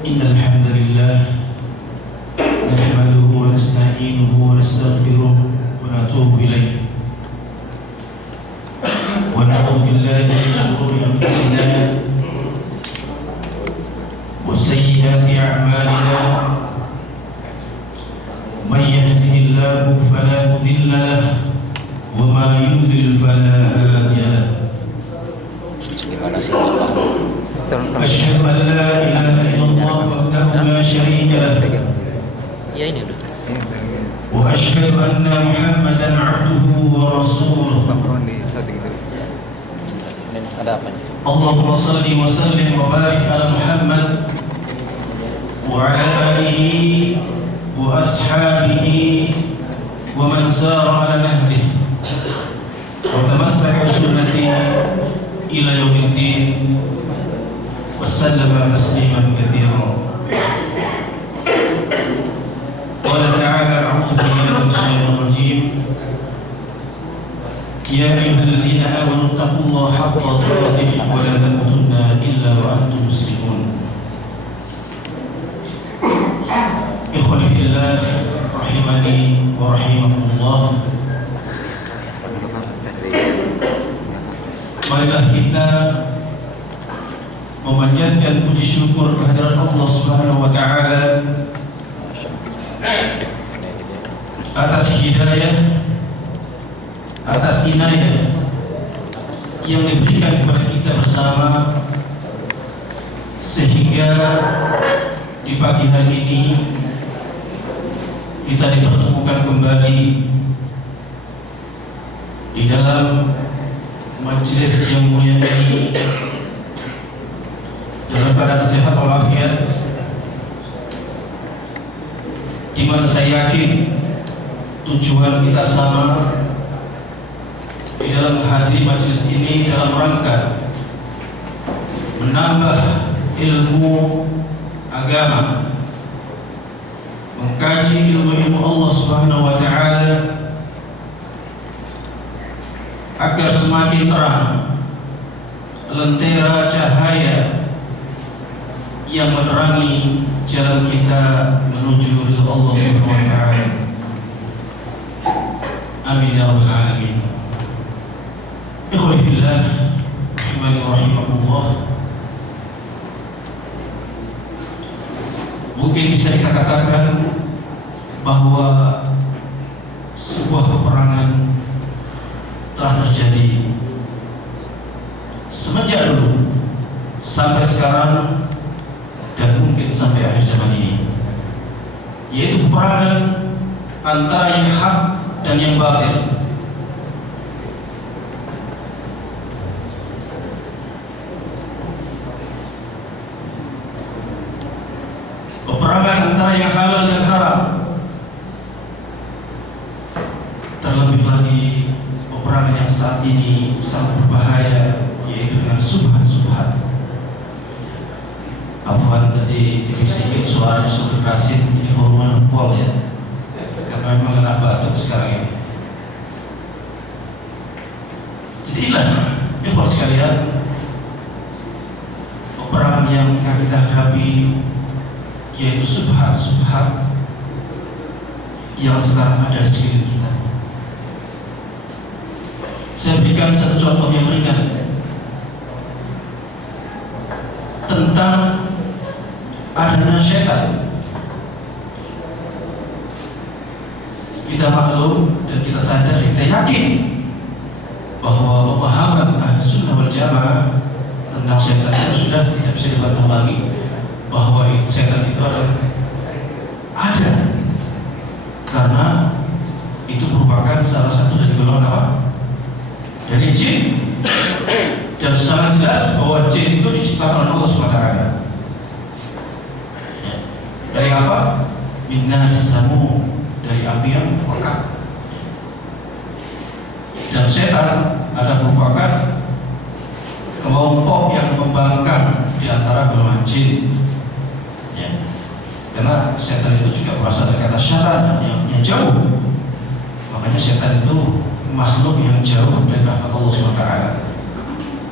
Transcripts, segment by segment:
إن الحمد لله نحمده ونستعينه ونستغفره ونتوب إليه ونعوذ بالله من شرور أنفسنا وسيئات أعمالنا من يهده الله فلا مضل له وما يضلل فلا هادي له أشهد أن لا إله إلا الله وحده لا شريك له وأشهد أن محمدا عبده ورسوله اللهم صل وسلم وبارك على محمد وعلى آله وأصحابه ومن سار على نهجه وتمسك بسنته إلى يوم الدين وسلم تسليما كثيرا. قال تعالى: أعوذ بالله من الشيطان الرجيم يا أيها الذين آمنوا اتقوا الله حق تقاته ولا تموتن إلا وأنتم مسلمون. إخواني في الله رحمني ورحمكم الله. Marilah kita memanjatkan puji syukur kehadirat Allah Subhanahu wa taala atas hidayah, atas inayah yang diberikan kepada kita bersama, sehingga di pagi hari ini kita dipertemukan kembali di dalam majelis yang mulia ini dalam keadaan sehat walafiat, di mana saya yakin tujuan kita sama di dalam hadir majelis ini dalam rangka menambah ilmu agama, mengkaji ilmu-ilmu Allah Subhanahu wa taala agar semakin terang lentera cahaya yang menerangi jalan kita menuju ridha Allah Subhanahu wa taala. Amin ya rabbal alamin. Ikhwani fillah rahimani wa rahimakumullah. Mungkin bisa kita katakan bahwa sebuah peperangan telah terjadi semenjak dulu sampai sekarang dan mungkin sampai akhir zaman ini, yaitu peperangan antara yang hak dan yang batil. Peperangan antara yang halal dan haram. Terlebih lagi peperangan yang saat ini sangat berbahaya, yaitu dengan subhat-subhat. Apaan tadi dibisikin suaranya super kasih, ini hormon pol ya, karena memang kena batuk sekarang ini. Jadilah ikhwan sekalian, peperangan yang kita hadapi yaitu subhat-subhat yang sekarang ada di sekeliling kita. Saya berikan satu contoh yang ringan tentang adanya setan. Kita maklum dan kita sadar, kita yakin bahwa pemahaman Ahli Sunnah wal Jamaah tentang setan itu sudah tidak bisa dibantah lagi, bahwa setan itu ada karena itu merupakan salah satu dari golongan apa? Dari jin. Dan sangat jelas bahwa jin itu diciptakan oleh Allah SWT. Dari apa? Minna samu, dari api yang pekat. Dan setan adalah merupakan kelompok yang membangkang di antara golongan jin. Ya. Karena setan itu juga berasal dari kata syaitan yang jauh. Makanya setan itu makhluk yang jauh dari rahmat Allah SWT.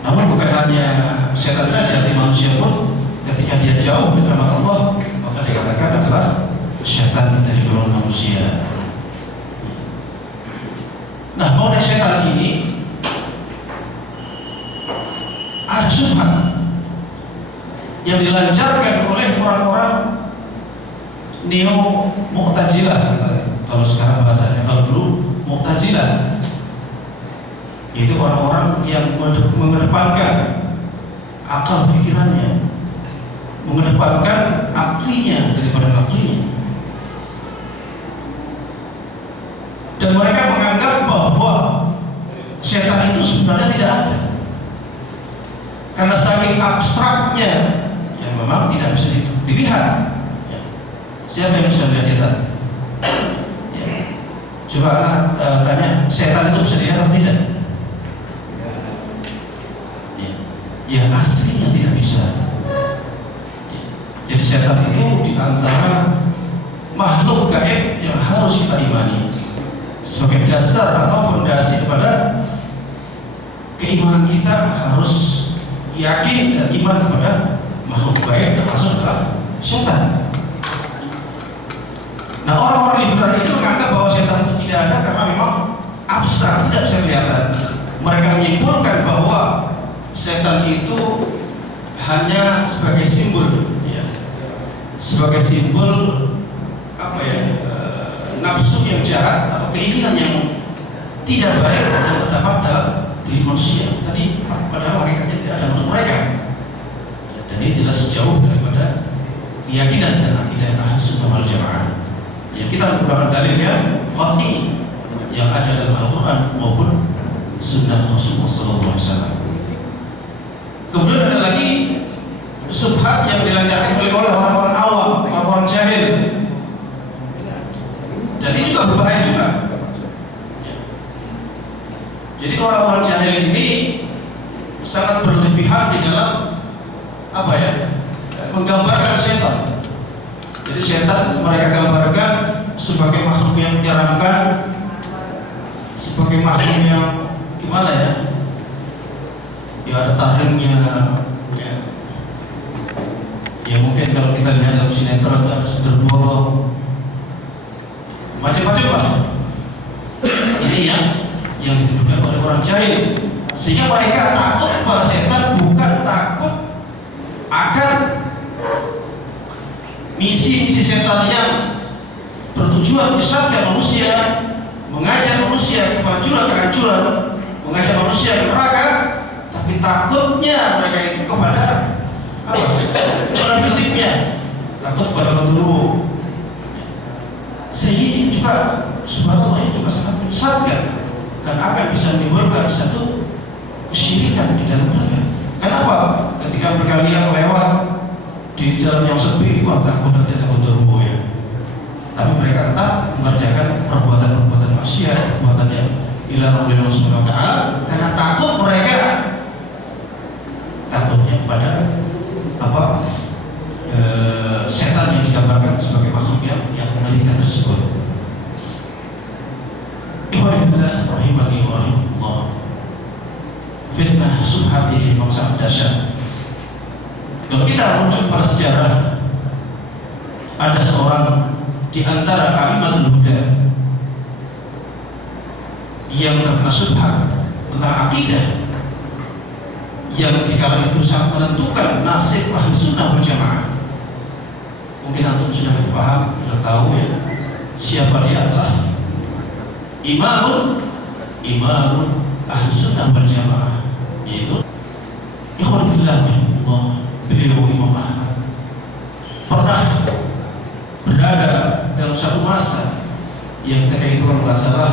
Namun bukan hanya setan saja, di manusia pun ketika ketika dia jauh dari rahmat Allah, maka dikatakan adalah syaitan dari golongan manusia. Nah, model syaitan ini ada syubhat yang dilancarkan oleh orang-orang neo Mu'tazilah, kalau sekarang bahasanya, kalau dulu Mu'tazilah, yaitu orang-orang yang mengedepankan akal pikirannya, mengedepankan aklinya daripada aklinya. Dan mereka menganggap bahwa setan itu sebenarnya tidak ada, karena saking abstraknya yang memang tidak bisa dilihat. Siapa yang bisa melihat setan? Ya. Coba tanya, setan itu bisa dilihat atau tidak? Ya, aslinya tidak bisa. Ya. Jadi setan itu di antara makhluk gaib yang harus kita imani sebagai dasar atau fondasi kepada keimanan kita. Harus yakin dan iman kepada makhluk gaib termasuk adalah setan. Nah, orang-orang liberal itu menganggap bahwa setan itu tidak ada karena memang abstrak, tidak bisa kelihatan. Mereka menyimpulkan bahwa setan itu hanya sebagai simbol, ya, sebagai simbol apa ya, nafsu yang jahat atau keinginan yang tidak baik yang terdapat dalam diri manusia. Tadi padahal hakikatnya tidak ada menurut mereka. Dan ini jelas jauh daripada keyakinan dan akidah Ahlus Sunnah wal Jamaah. Ya, kita menggunakan dalil yang qat'i yang ada dalam Al-Quran maupun Sunnah Rasulullah SAW. Kemudian ada lagi subhat yang dilancarkan oleh orang-orang awam, orang-orang jahil, dan ini juga berbahaya juga. Jadi orang-orang jahil ini sangat berlebihan di dalam apa ya, menggambarkan setan. Jadi setan mereka gambarkan sebagai makhluk yang menyeramkan, sebagai makhluk yang gimana ya? Ya ada taringnya, ya mungkin kalau kita lihat dalam sinetron ada sederbolong, macam-macam lah. Ini yang dituduhkan oleh orang jahil, sehingga mereka takut pada setan, bukan takut akan misi setan yang bertujuan menyesatkan manusia, mengajak manusia kepada kehancuran, mengajak manusia ke neraka. Tapi takutnya mereka itu kepada apa? Kepada fisiknya, takut kepada penduduk. Sehingga ini juga subhanallah ini juga sangat menyesatkan dan akan bisa menimbulkan satu kesyirikan di dalam mereka. Kenapa? Ketika mereka lihat lewat di jalan yang sepi, wah takut nanti ada genderuwo ya. Tapi mereka tetap mengerjakan perbuatan-perbuatan maksiat, perbuatan yang dilarang oleh Allah Subhanahu wa Ta'ala, karena takut mereka, takutnya kepada apa? Setan yang digambarkan sebagai makhluk yang mengerikan tersebut. Alhamdulillah, rahimani wa rahimahullah. Fitnah subhat ini memang sangat dahsyat. Kalau kita merujuk pada sejarah, ada seorang di antara kalimat Huda yang terkena subhat tentang akidah, yang di kala itu sangat menentukan nasib Ahlus Sunnah wal Jamaah. Mungkin antum sudah paham, sudah tahu ya siapa dia adalah Imamun Ahlus Sunnah wal Jamaah, yaitu Ikhwan fillah, beliau Imam Ahmad pernah berada dalam satu masa yang ketika itu kalau nggak salah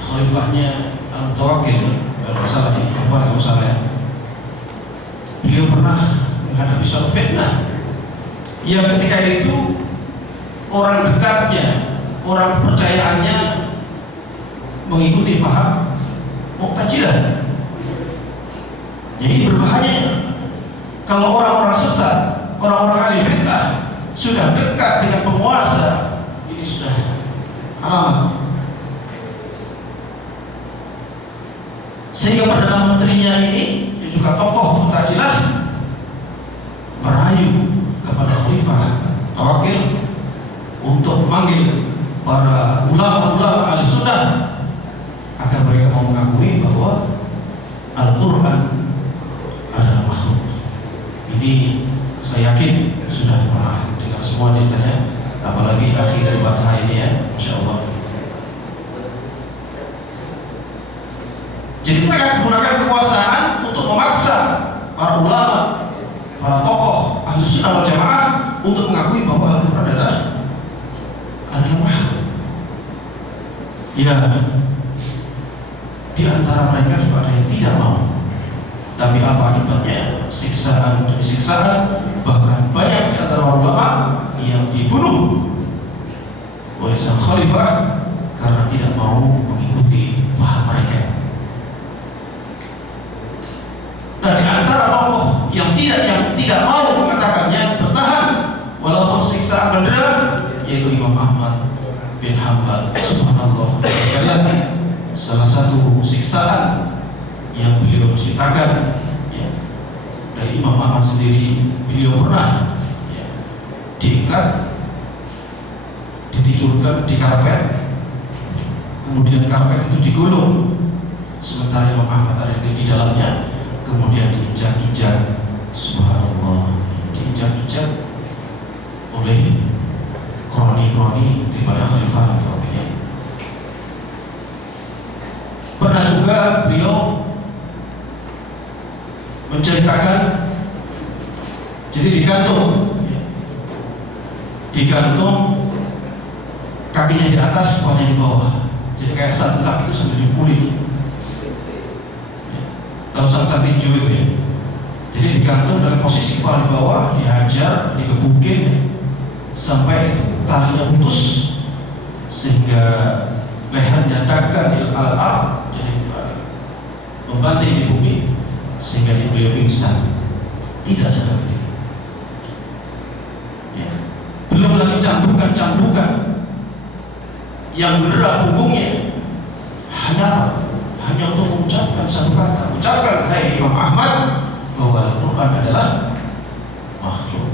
khalifahnya Al-Mutawakkil, kalau salah ya, beliau pernah menghadapi suatu fitnah yang ketika itu orang dekatnya, orang kepercayaannya mengikuti paham Mu'tazilah. Jadi berbahaya kalau orang-orang sesat, orang-orang ahli fitnah sudah dekat dengan penguasa, ini sudah alamat. Sehingga Perdana Menterinya ini juga tokoh Mu'tazilah merayu kepada khalifah wakil untuk memanggil para ulama-ulama ahli sunnah agar mereka mau mengakui bahwa Al-Quran adalah makhluk. Ini saya yakin sudah pernah dengar semua ceritanya, apalagi akhir pada ini ya, Insya Allah. Jadi mereka menggunakan kekuasaan untuk memaksa para ulama, para tokoh ahli sunnah wal jamaah untuk mengakui bahwa Al-Quran adalah makhluk. Ya, di antara mereka juga ada yang tidak mau. Tapi apa akibatnya? Siksaan demi siksaan. Bahkan banyak di antara ulama yang dibunuh oleh sang khalifah karena tidak mau mengikuti paham mereka. Nah, di antara tokoh yang tidak mau mengatakannya, bertahan walaupun siksaan beneran, yaitu Imam Ahmad bin Hanbal. Subhanallah. Salah satu siksaan yang beliau ceritakan ya, dari Imam Ahmad sendiri, beliau pernah ya, diikat, ditidurkan di karpet, kemudian karpet itu digulung, sementara Imam Ahmad ada di dalamnya, kemudian diinjak-injak. Subhanallah, diinjak-injak oleh kroni-kroni daripada Khalifah Rabi'ah. Pernah juga beliau menceritakan, jadi digantung kakinya di atas, kepalanya di bawah, jadi kayak sak-sak itu sambil dipulih. Tahu sak-sak tinju itu ya? Jadi digantung dalam posisi kepala di bawah, dihajar, digebukin sampai talinya putus sehingga lehernya dagak di al-ar, jadi membanting di bumi sehingga beliau pingsan, tidak sadar diri. Ya. Belum lagi cambukan yang mendera punggungnya hanya untuk mengucapkan satu kata, ucapkan, hai Imam Ahmad, bahwa Al-Quran adalah makhluk.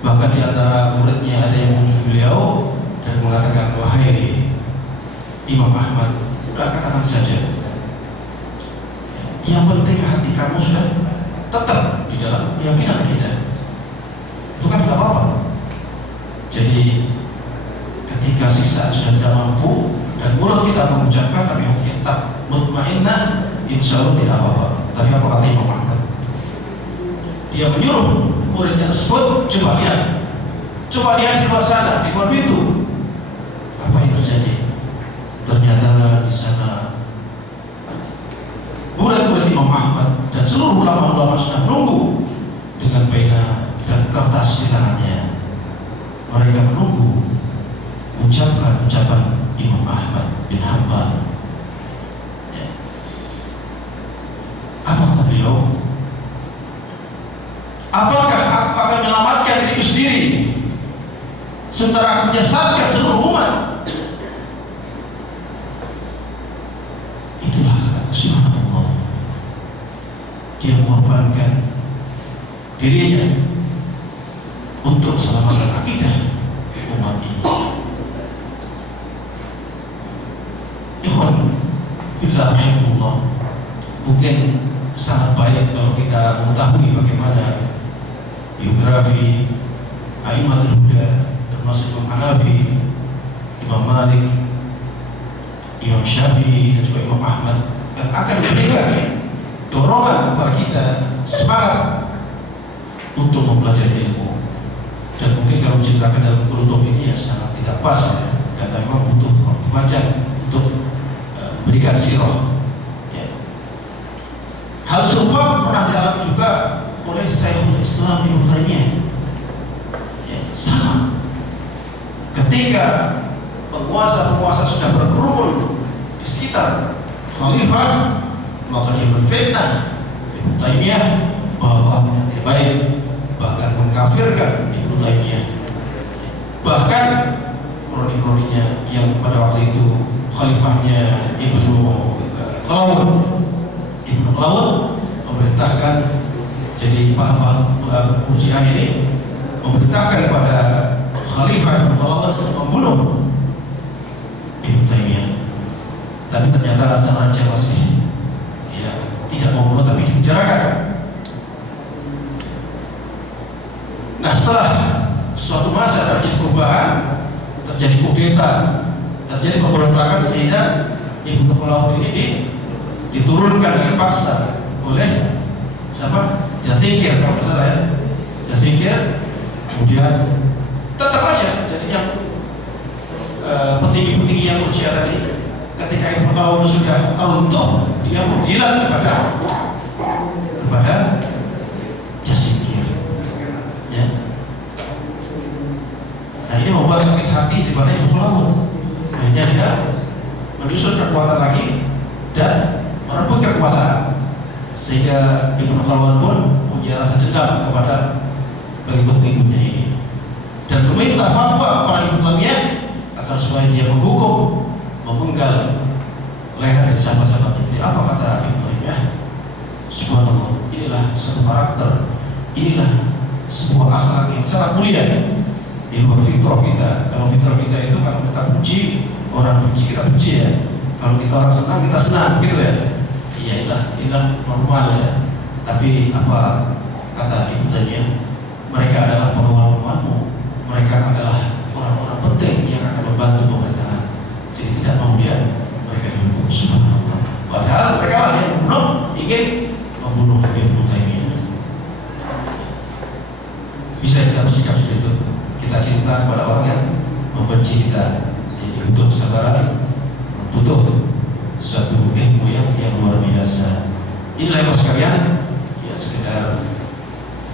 Bahkan di antara muridnya ada yang mengunjungi beliau dan mengatakan, wahai Imam Ahmad, udah katakan saja, yang penting hati kamu sudah tetap di dalam keyakinan kita, itu kan tidak apa-apa. Jadi ketika siksaan sudah tidak mampu dan mulut kita mengucapkan tapi hati tetap mutmainnah, insya Allah tidak apa-apa. Tapi apa kata Imam Ahmad? Dia menyuruh muridnya tersebut, coba lihat di luar sana, di luar pintu, apa yang terjadi. Ternyata di sana murid-murid Imam Ahmad dan seluruh ulama-ulama sudah menunggu dengan pena dan kertas di tangannya. Mereka menunggu ucapan Imam Ahmad bin Hanbal. Ya. Apa kata beliau? Apakah aku akan menyelamatkan diriku sendiri sementara aku menyesatkan seluruh umat? Itulah subhanallah, dia mengorbankan dirinya untuk keselamatan akidah umat ini. Ikhwan billah rahimahullah, mungkin sangat baik kalau kita mengetahui bagaimana biografi A'immatul Huda, termasuk Imam Hanafi, Imam Malik, Imam Syafi'i dan juga Imam Ahmad, dan akan memberikan dorongan kepada kita semangat untuk mempelajari ilmu. Dan mungkin kalau menceritakan dalam kultum ini ya sangat tidak pas ya, dan memang butuh waktu panjang untuk berikan sirah. Ya. Hal serupa pernah dialami juga oleh Syekhul Islam Ibnu Taimiyah. Ya, sama. Ketika penguasa-penguasa sudah berkerumun di sekitar khalifah, maka dia berfitnah Ibnu Taimiyah bahwa tidak baik, bahkan mengkafirkan Ibnu Taimiyah. Bahkan kroni-kroninya yang pada waktu itu khalifahnya Ibnu Qawun memerintahkan, jadi paham ujian ini memerintahkan kepada Khalifah Ibn Tawas membunuh Ibnu Taimiyah. Tapi ternyata sang raja masih tidak membunuh, tapi dibicarakan. Nah, setelah suatu masa terjadi perubahan, terjadi kudeta, terjadi pemberontakan, sehingga Ibnu Tawas ini diturunkan dengan paksa oleh siapa? Jasingkir, kalau salah ya. Jasingkir, kemudian tetap aja jadi yang petinggi-petinggi yang Murji'ah tadi, ketika Ibnu Tawas sudah runtuh, dia menjilat kepada Jasingkir. Ya. Nah, ini membuat sakit hati daripada Ibnu Tawas. Akhirnya dia menyusun kekuatan lagi dan merebut kekuasaan, sehingga Ibnu Tawas pun punya rasa dendam kepada pengikut-pengikutnya ini dan meminta fatwa para Ibnu Taimiyah agar supaya dia menghukum, memenggal leher dari sahabat-sahabat. Jadi apa kata Ibnu Taimiyah? Subhanallah, inilah satu karakter, inilah sebuah akhlak yang sangat mulia di luar fitrah kita. Kalau fitrah kita itu kalau kita benci, orang benci kita benci ya. Kalau kita orang senang, kita senang, gitu ya. Iya, inilah normal ya. Tapi apa kata Ibnu Taimiyah? Mereka adalah pengawal-pengawalmu. Mereka adalah orang-orang penting yang akan membantu pemerintahan. Jadi tidak mau dia mereka dihukum. Subhanallah. Padahal mereka lah yang ingin membunuh Ibnu Taimiyah. Bisa kita bersikap seperti itu. Kita cinta kepada orang yang membenci kita. Jadi butuh kesabaran, butuh suatu ilmu yang luar biasa. Inilah yang sekalian, ya sekedar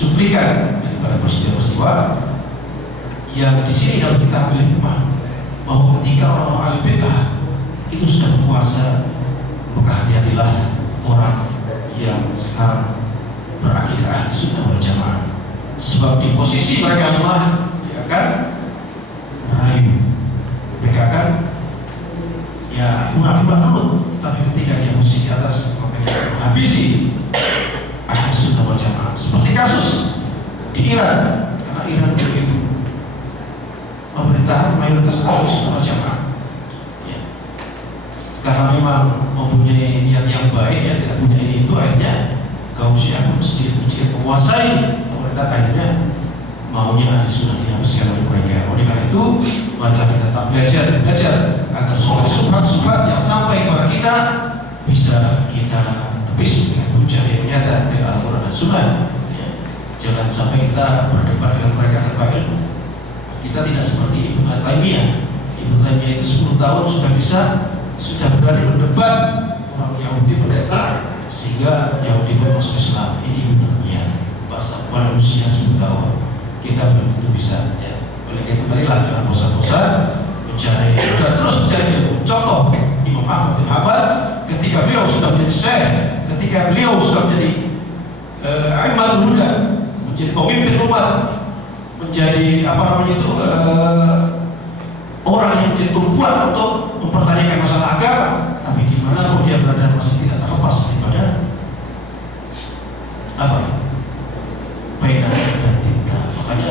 cuplikan daripada peristiwa-peristiwa yang di sini harus kita ambil hikmah bahwa ketika orang-orang ahli bid'ah itu sudah berkuasa, maka hati-hatilah orang yang sekarang berakidah sunnah wal jamaah. Sebab di posisi mereka lemah, dia akan merayu, mereka akan pura-pura nurut. Tapi ketika dia posisi di atas, maka dia menghabisi ahli sunnah wal jamaah. Seperti kasus di Iran, karena Iran begitu pemerintahan mayoritas ahli sunnah wal jamaah. Karena memang mempunyai niat yang baik, ya tidak punya ini itu, akhirnya kaum Syiah pun sedikit menguasai pemerintah, akhirnya maunya ahli sunnah dihapuskan oleh mereka. Oleh karena itu, marilah kita tetap belajar agar subhat-subhat yang sampai kepada kita bisa kita tepis dengan hujah yang nyata dari Al-Quran dan Sunnah. Jangan sampai kita berdebat dengan mereka tanpa ilmu. Kita tidak seperti Ibnu Taimiyah. Ibnu Taimiyah itu 10 tahun sudah berani berdebat orang Yahudi berdebat sehingga Yahudi pun masuk Islam. Ini Ibnu Taimiyah. Bahasa manusia 10 tahun. Kita belum tentu bisa. Ya. Oleh karena itu marilah jangan bosan-bosan mencari dan terus mencari ilmu. Contoh Imam Ahmad bin Hanbal ketika beliau sudah menjadi syekh, ketika beliau sudah menjadi Aimatul Huda, menjadi pemimpin umat, menjadi orang yang menjadi tumpuan untuk mempertanyakan masalah agama, tapi di mana pun dia berada masih tidak terlepas daripada mainan dan tinta. Makanya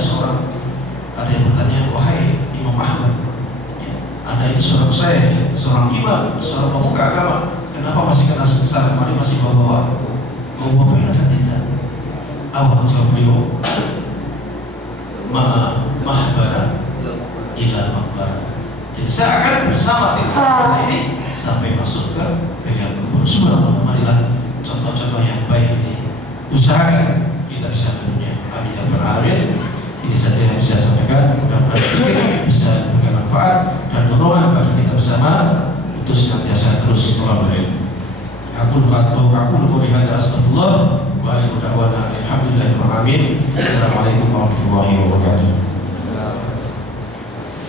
ada yang bertanya, wahai Imam Ahmad, Anda ini seorang syekh, seorang imam, seorang pemuka agama, kenapa masih kena sesat? Mari masih bawa mainan dan tinta. Awal jawab beliau, mahbara ila mahbara. Jadi saya akan bersama tinta ini sampai masuk ke dalam kubur. Subhanallah, marilah contoh-contoh yang baik ini usahakan kita bisa punya. Kami yang berakhir ini saja yang bisa saya sampaikan. Mudah-mudahan bisa memberikan manfaat dan menolong agar kita bersama untuk senantiasa terus melalui. Aku qouli hadza astagfirullah wa a'udzu billahi min syaitonir rajim. Assalamualaikum warahmatullahi wabarakatuh.